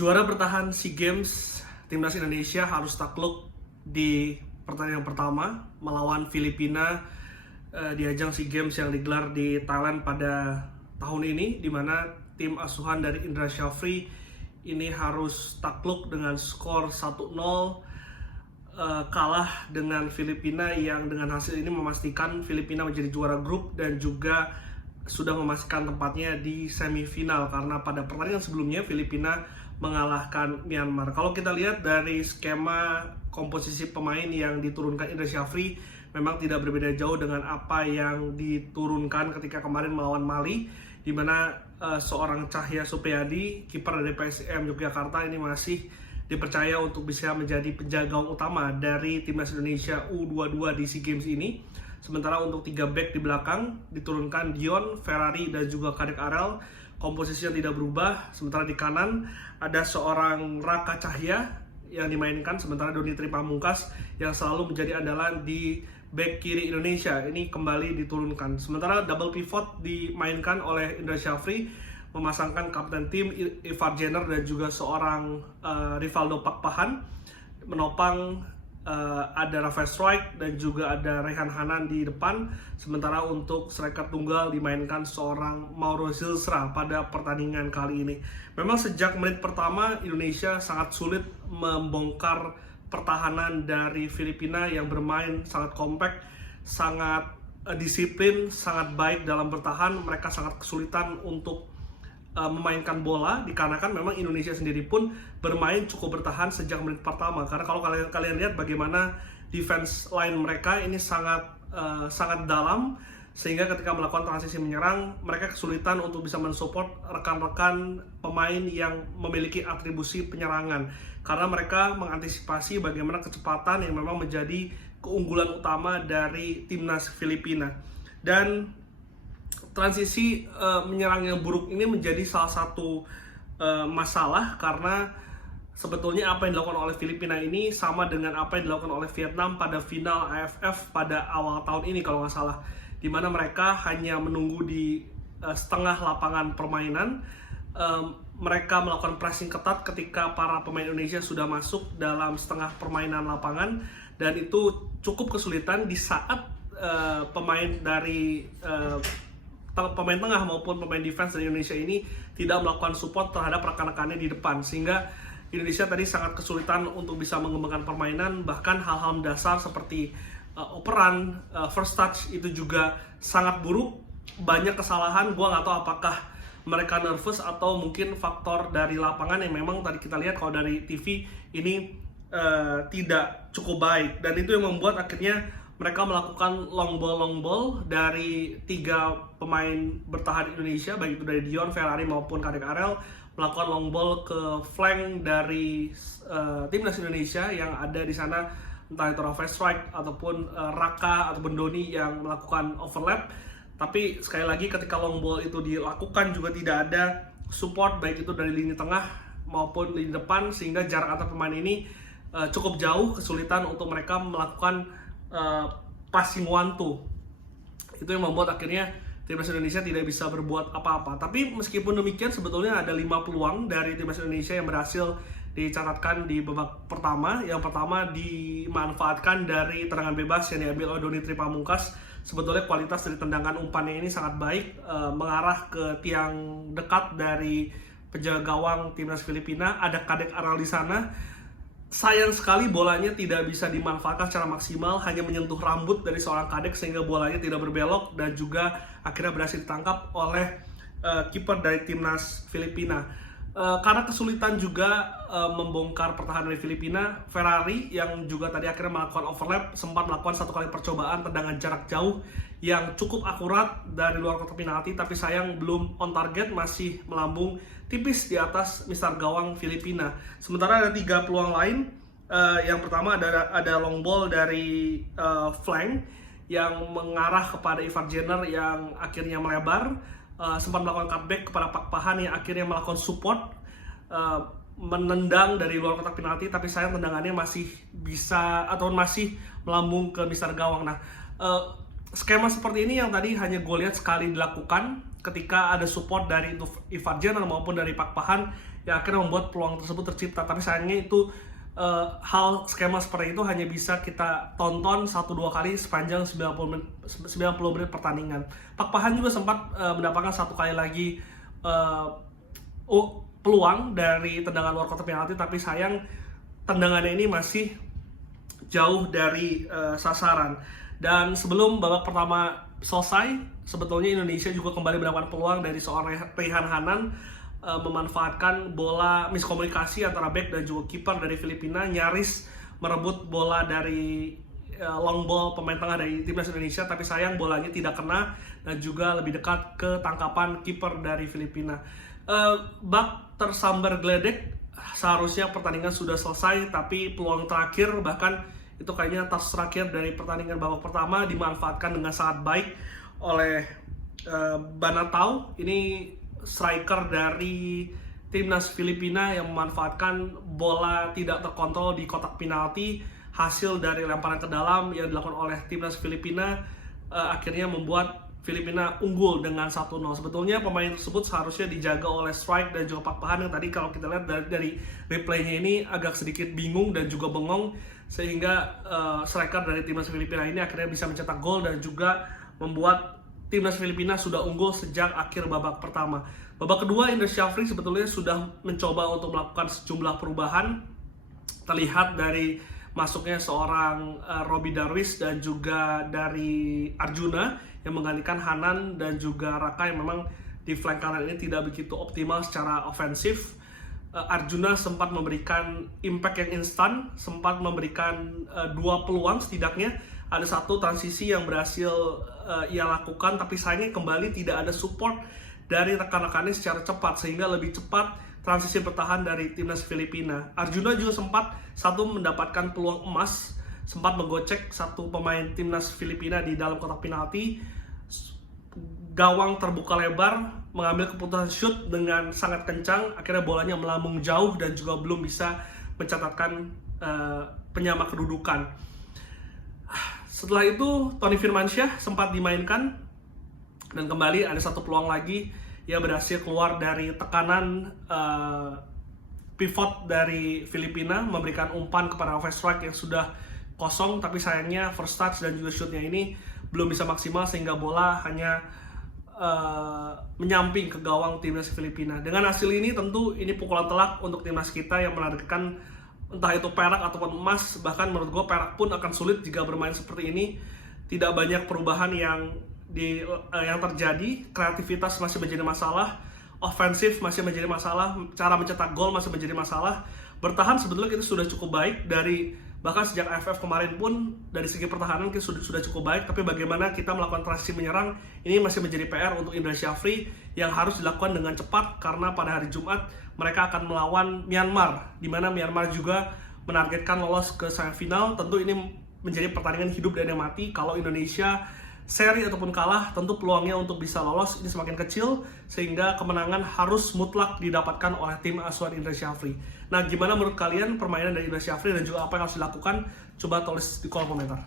Juara bertahan SEA Games, Timnas Indonesia harus takluk di pertandingan pertama melawan Filipina di ajang SEA Games yang digelar di Thailand pada tahun ini, di mana tim asuhan dari Indra Syafri ini harus takluk dengan skor 1-0, kalah dengan Filipina yang dengan hasil ini memastikan Filipina menjadi juara grup dan juga sudah memastikan tempatnya di semifinal, karena pada pertandingan sebelumnya Filipina mengalahkan Myanmar. Kalau kita lihat dari skema komposisi pemain yang diturunkan Indra Syafri memang tidak berbeda jauh dengan apa yang diturunkan ketika kemarin melawan Mali, di mana seorang Cahya Supriyadi, kiper dari PSM Yogyakarta, ini masih dipercaya untuk bisa menjadi penjaga utama dari Timnas Indonesia U22 di SEA Games ini. Sementara untuk 3 back di belakang diturunkan Dion, Ferrari, dan juga Kadek Arel. Komposisinya tidak berubah. Sementara di kanan ada seorang Raka Cahya yang dimainkan, sementara Doni Tripamungkas yang selalu menjadi andalan di back kiri Indonesia ini kembali diturunkan. Sementara double pivot dimainkan oleh Indra Syafri, memasangkan kapten tim Ivar Jenner dan juga seorang Rivaldo Pakpahan. Menopang ada Rafael Struijk dan juga ada Rehan Hanan di depan. Sementara untuk striker tunggal dimainkan seorang Mauro Zilstra pada pertandingan kali ini. Memang sejak menit pertama Indonesia sangat sulit membongkar pertahanan dari Filipina yang bermain sangat kompak, sangat disiplin, sangat baik dalam bertahan. Mereka sangat kesulitan untuk memainkan bola, dikarenakan memang Indonesia sendiri pun bermain cukup bertahan sejak menit pertama. Karena kalau kalian lihat bagaimana defense line mereka ini sangat dalam, sehingga ketika melakukan transisi menyerang mereka kesulitan untuk bisa mensupport rekan-rekan pemain yang memiliki atribusi penyerangan, karena mereka mengantisipasi bagaimana kecepatan yang memang menjadi keunggulan utama dari timnas Filipina. Dan transisi menyerang yang buruk ini menjadi salah satu masalah, karena sebetulnya apa yang dilakukan oleh Filipina ini sama dengan apa yang dilakukan oleh Vietnam pada final AFF pada awal tahun ini kalau nggak salah, di mana mereka hanya menunggu di setengah lapangan permainan. Mereka melakukan pressing ketat ketika para pemain Indonesia sudah masuk dalam setengah permainan lapangan, dan itu cukup kesulitan di saat pemain dari pemain tengah maupun pemain defense dari Indonesia ini tidak melakukan support terhadap rekan-rekannya di depan, sehingga Indonesia tadi sangat kesulitan untuk bisa mengembangkan permainan. Bahkan hal-hal dasar seperti operan, first touch itu juga sangat buruk, banyak kesalahan. Gua nggak tahu apakah mereka nervous atau mungkin faktor dari lapangan yang memang tadi kita lihat kalau dari TV ini tidak cukup baik, dan itu yang membuat akhirnya mereka melakukan long ball dari 3 pemain bertahan Indonesia, baik itu dari Dion, Ferrari maupun Kadek Arel, melakukan long ball ke flank dari timnas Indonesia yang ada di sana, entah itu Rafael Struijk ataupun Raka ataupun Doni yang melakukan overlap. Tapi sekali lagi ketika long ball itu dilakukan juga tidak ada support baik itu dari lini tengah maupun lini depan, sehingga jarak antar pemain ini cukup jauh, kesulitan untuk mereka melakukan passing one two. Itu yang membuat akhirnya timnas Indonesia tidak bisa berbuat apa-apa. Tapi meskipun demikian, sebetulnya ada 5 peluang dari timnas Indonesia yang berhasil dicatatkan di babak pertama. Yang pertama dimanfaatkan dari tendangan bebas yang diambil oleh Doni Tripamungkas. Sebetulnya kualitas dari tendangan umpannya ini sangat baik, mengarah ke tiang dekat dari penjaga gawang timnas Filipina. Ada Kadek Arel di sana. Sayang sekali bolanya tidak bisa dimanfaatkan secara maksimal, hanya menyentuh rambut dari seorang Kadek sehingga bolanya tidak berbelok, dan juga akhirnya berhasil ditangkap oleh kiper dari timnas Filipina. Karena kesulitan juga membongkar pertahanan dari Filipina, Ferrari yang juga tadi akhirnya melakukan overlap sempat melakukan 1 kali percobaan tendangan jarak jauh yang cukup akurat dari luar kotak penalti, tapi sayang belum on target, masih melambung tipis di atas mistar gawang Filipina. Sementara ada 3 peluang lain. Yang pertama ada long ball dari flank yang mengarah kepada Ivar Jenner yang akhirnya melebar, sempat melakukan cutback kepada Pakpahan yang akhirnya melakukan support, menendang dari luar kotak penalti, tapi sayang tendangannya masih bisa atau masih melambung ke mistar gawang. Nah, skema seperti ini yang tadi hanya gue lihat sekali dilakukan ketika ada support dari Ivar Jenner maupun dari Pakpahan yang akhirnya membuat peluang tersebut tercipta. Tapi sayangnya itu hal skema seperti itu hanya bisa kita tonton 1-2 kali sepanjang 90 menit pertandingan. Pak Pahan juga sempat mendapatkan 1 kali lagi peluang dari tendangan luar kotak penalti, tapi sayang tendangannya ini masih jauh dari sasaran. Dan sebelum babak pertama selesai, sebetulnya Indonesia juga kembali mendapatkan peluang dari seorang Raihan Hanan memanfaatkan bola miskomunikasi antara bek dan juga kiper dari Filipina, nyaris merebut bola dari long ball pemain tengah dari timnas Indonesia, tapi sayang bolanya tidak kena dan juga lebih dekat ke tangkapan kiper dari Filipina. Bak tersambar geledek, seharusnya pertandingan sudah selesai, tapi peluang terakhir, bahkan itu kayaknya touch terakhir dari pertandingan babak pertama dimanfaatkan dengan sangat baik oleh Banatau. Ini striker dari timnas Filipina yang memanfaatkan bola tidak terkontrol di kotak penalti, hasil dari lemparan ke dalam yang dilakukan oleh timnas Filipina akhirnya membuat Filipina unggul dengan 1-0. Sebetulnya pemain tersebut seharusnya dijaga oleh Strike dan juga Pak Pahan, yang tadi kalau kita lihat dari replaynya ini agak sedikit bingung dan juga bengong, sehingga striker dari timnas Filipina ini akhirnya bisa mencetak gol dan juga membuat timnas Filipina sudah unggul sejak akhir babak pertama. Babak kedua, Indra Syafri sebetulnya sudah mencoba untuk melakukan sejumlah perubahan. Terlihat dari masuknya seorang Robby Darwish dan juga dari Arjuna yang menggantikan Hanan dan juga Raka yang memang di flank kanan ini tidak begitu optimal secara ofensif. Arjuna sempat memberikan impact yang instan, sempat memberikan 2 peluang setidaknya. Ada 1 transisi yang berhasil ia lakukan, tapi sayangnya kembali tidak ada support dari rekan-rekannya secara cepat, sehingga lebih cepat transisi bertahan dari timnas Filipina. Arjuna juga sempat mendapatkan peluang emas, sempat menggocek 1 pemain timnas Filipina di dalam kotak penalti. Gawang terbuka lebar, mengambil keputusan shoot dengan sangat kencang, akhirnya bolanya melambung jauh dan juga belum bisa mencatatkan penyama kedudukan. Setelah itu Tony Firmansyah sempat dimainkan dan kembali ada 1 peluang lagi. Ia berhasil keluar dari tekanan pivot dari Filipina, memberikan umpan kepada offense strike yang sudah kosong, tapi sayangnya first touch dan juga shootnya ini belum bisa maksimal sehingga bola hanya menyamping ke gawang timnas Filipina. Dengan hasil ini tentu ini pukulan telak untuk timnas kita yang menargetkan entah itu perak ataupun emas. Bahkan menurut gue perak pun akan sulit jika bermain seperti ini. Tidak banyak perubahan yang terjadi, kreativitas masih menjadi masalah, ofensif masih menjadi masalah, cara mencetak gol masih menjadi masalah. Bertahan sebetulnya kita sudah cukup baik, bahkan sejak AFF kemarin pun dari segi pertahanan kita sudah cukup baik, tapi bagaimana kita melakukan transisi menyerang ini masih menjadi PR untuk Indra Syafri yang harus dilakukan dengan cepat, karena pada hari Jumat mereka akan melawan Myanmar, di mana Myanmar juga menargetkan lolos ke semifinal. Tentu ini menjadi pertandingan hidup dan mati. Kalau Indonesia seri ataupun kalah, tentu peluangnya untuk bisa lolos ini semakin kecil, sehingga kemenangan harus mutlak didapatkan oleh tim asuhan Indra Syafri. Nah, gimana menurut kalian permainan dari Indra Syafri dan juga apa yang harus dilakukan? Coba tulis di kolom komentar.